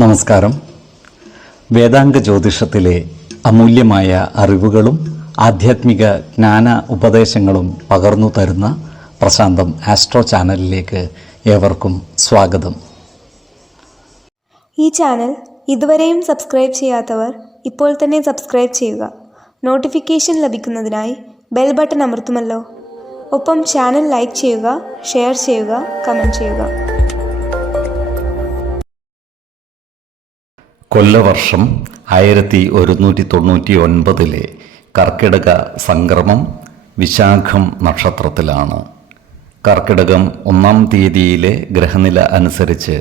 നമസ്കാരം. വേദാംഗ ജ്യോതിഷത്തിലെ അമൂല്യമായ അറിവുകളും ആധ്യാത്മിക ജ്ഞാന ഉപദേശങ്ങളും പകർന്നു തരുന്ന പ്രശാന്തം ആസ്ട്രോ ചാനലിലേക്ക് ഏവർക്കും സ്വാഗതം. ഈ ചാനൽ ഇതുവരെയും സബ്സ്ക്രൈബ് ചെയ്യാത്തവർ ഇപ്പോൾ തന്നെ സബ്സ്ക്രൈബ് ചെയ്യുക. നോട്ടിഫിക്കേഷൻ ലഭിക്കുന്നതിനായി ബെൽ ബട്ടൺ അമർത്തുമല്ലോ. ഒപ്പം ചാനൽ ലൈക്ക് ചെയ്യുക, ഷെയർ ചെയ്യുക, കമൻറ്റ് ചെയ്യുക. കൊല്ലവർഷം 1199 കർക്കിടക സംക്രമം വിശാഖം നക്ഷത്രത്തിലാണ്. കർക്കിടകം 1-ാം തീയതിയിലെ ഗ്രഹനില അനുസരിച്ച്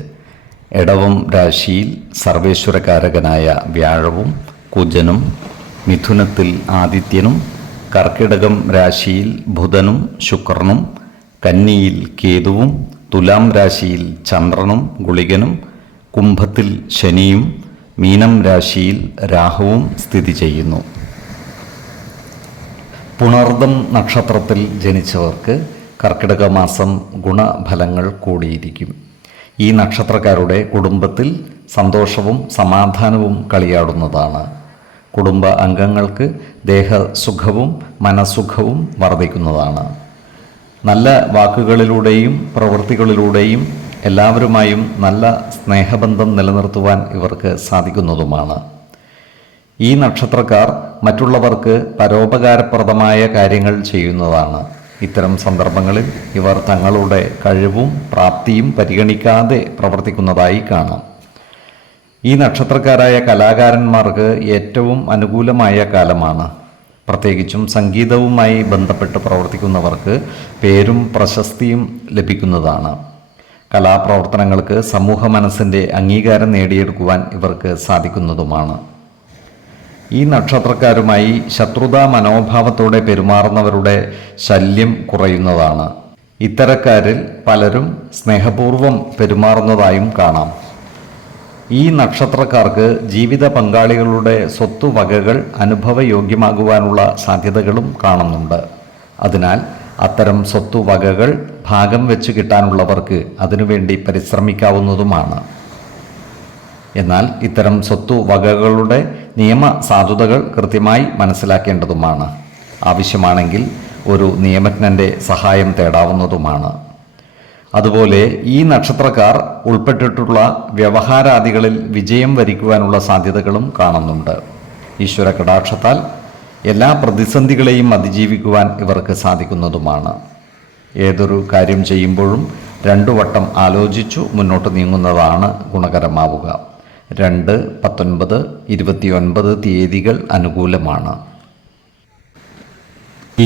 എടവം രാശിയിൽ സർവേശ്വരകാരകനായ വ്യാഴവും കുജനും, മിഥുനത്തിൽ ആദിത്യനും, കർക്കിടകം രാശിയിൽ ബുധനും ശുക്രനും, കന്നിയിൽ കേതുവും, തുലാം രാശിയിൽ ചന്ദ്രനും ഗുളികനും, കുംഭത്തിൽ ശനിയും, മീനം രാശിയിൽ രാഹുവും സ്ഥിതി ചെയ്യുന്നു. പുണർദം നക്ഷത്രത്തിൽ ജനിച്ചവർക്ക് കർക്കിടക മാസം ഗുണഫലങ്ങൾ കൂടിയിരിക്കും. ഈ നക്ഷത്രക്കാരുടെ കുടുംബത്തിൽ സന്തോഷവും സമാധാനവും കളിയാടുന്നതാണ്. കുടുംബ അംഗങ്ങൾക്ക് ദേഹസുഖവും മനസുഖവും വർദ്ധിക്കുന്നതാണ്. നല്ല വാക്കുകളിലൂടെയും പ്രവൃത്തികളിലൂടെയും എല്ലാവരുമായും നല്ല സ്നേഹബന്ധം നിലനിർത്തുവാൻ ഇവർക്ക് സാധിക്കുന്നതുമാണ്. ഈ നക്ഷത്രക്കാർ മറ്റുള്ളവർക്ക് പരോപകാരപ്രദമായ കാര്യങ്ങൾ ചെയ്യുന്നതാണ്. ഇത്തരം സന്ദർഭങ്ങളിൽ ഇവർ തങ്ങളുടെ കഴിവും പ്രാപ്തിയും പരിഗണിക്കാതെ പ്രവർത്തിക്കുന്നതായി കാണാം. ഈ നക്ഷത്രക്കാരായ കലാകാരന്മാർക്ക് ഏറ്റവും അനുകൂലമായ കാലമാണ്. പ്രത്യേകിച്ചും സംഗീതവുമായി ബന്ധപ്പെട്ട് പ്രവർത്തിക്കുന്നവർക്ക് പേരും പ്രശസ്തിയും ലഭിക്കുന്നതാണ്. കലാപ്രവർത്തനങ്ങൾക്ക് സമൂഹ മനസ്സിൻ്റെ അംഗീകാരം നേടിയെടുക്കുവാൻ ഇവർക്ക് സാധിക്കുന്നതുമാണ്. ഈ നക്ഷത്രക്കാരുമായി ശത്രുതാ മനോഭാവത്തോടെ പെരുമാറുന്നവരുടെ ശല്യം കുറയുന്നതാണ്. ഇത്തരക്കാരിൽ പലരും സ്നേഹപൂർവ്വം പെരുമാറുന്നതായും കാണാം. ഈ നക്ഷത്രക്കാർക്ക് ജീവിത പങ്കാളികളുടെ സ്വത്തുവകകൾ അനുഭവയോഗ്യമാകുവാനുള്ള സാധ്യതകളും കാണുന്നുണ്ട്. അതിനാൽ അത്തരം സ്വത്തുവകകൾ ഭാഗം വെച്ച് കിട്ടാനുള്ളവർക്ക് അതിനുവേണ്ടി പരിശ്രമിക്കാവുന്നതുമാണ്. എന്നാൽ ഇത്തരം സ്വത്തുവകകളുടെ നിയമ സാധുതകൾ കൃത്യമായി മനസ്സിലാക്കേണ്ടതുമാണ്. ആവശ്യമാണെങ്കിൽ ഒരു നിയമജ്ഞൻ്റെ സഹായം തേടാവുന്നതുമാണ്. അതുപോലെ ഈ നക്ഷത്രക്കാർ ഉൾപ്പെട്ടിട്ടുള്ള വ്യവഹാരാദികളിൽ വിജയം വരിക്കുവാനുള്ള സാധ്യതകളും കാണുന്നുണ്ട്. ഈശ്വര കടാക്ഷത്താൽ എല്ലാ പ്രതിസന്ധികളെയും അതിജീവിക്കുവാൻ ഇവർക്ക് സാധിക്കുന്നതുമാണ്. ഏതൊരു കാര്യം ചെയ്യുമ്പോഴും 2 വട്ടം ആലോചിച്ചു മുന്നോട്ട് നീങ്ങുന്നതാണ് ഗുണകരമാവുക. 2, 19, 29 തീയതികൾ അനുകൂലമാണ്.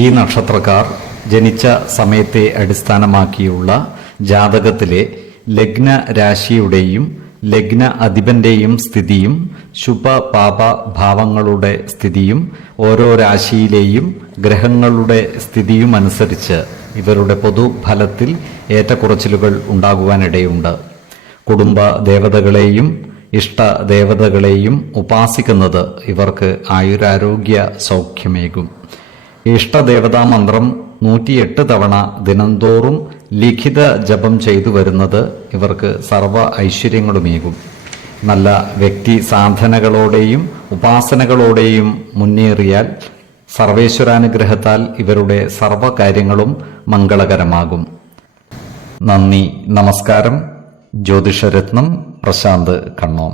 ഈ നക്ഷത്രക്കാർ ജനിച്ച സമയത്തെ അടിസ്ഥാനമാക്കിയുള്ള ജാതകത്തിലെ ലഗ്ന രാശിയുടെയും ലഗ്ന അധിപന്റെയും സ്ഥിതിയും ശുഭപാപ ഭാവങ്ങളുടെ സ്ഥിതിയും ഓരോ രാശിയിലെയും ഗ്രഹങ്ങളുടെ സ്ഥിതിയും അനുസരിച്ച് ഇവരുടെ പൊതുഫലത്തിൽ ഏറ്റക്കുറച്ചിലുകൾ ഉണ്ടാകുവാനിടയുണ്ട്. കുടുംബ ദേവതകളെയും ഇഷ്ടദേവതകളെയും ഉപാസിക്കുന്നത് ഇവർക്ക് ആയുരാരോഗ്യ സൗഖ്യമേകും. ഇഷ്ടദേവതാ മന്ത്രം 108 തവണ ദിനംതോറും ലിഖിത ജപം ചെയ്തു വരുന്നത് ഇവർക്ക് സർവ്വ ഐശ്വര്യങ്ങളുമേകും. നല്ല വ്യക്തി സാധനകളോടെയും ഉപാസനകളോടെയും മുന്നേറിയാൽ സർവേശ്വരാനുഗ്രഹത്താൽ ഇവരുടെ സർവ്വകാര്യങ്ങളും മംഗളകരമാകും. നന്ദി, നമസ്കാരം. ജ്യോതിഷരത്നം പ്രശാന്ത് കണ്ണോം.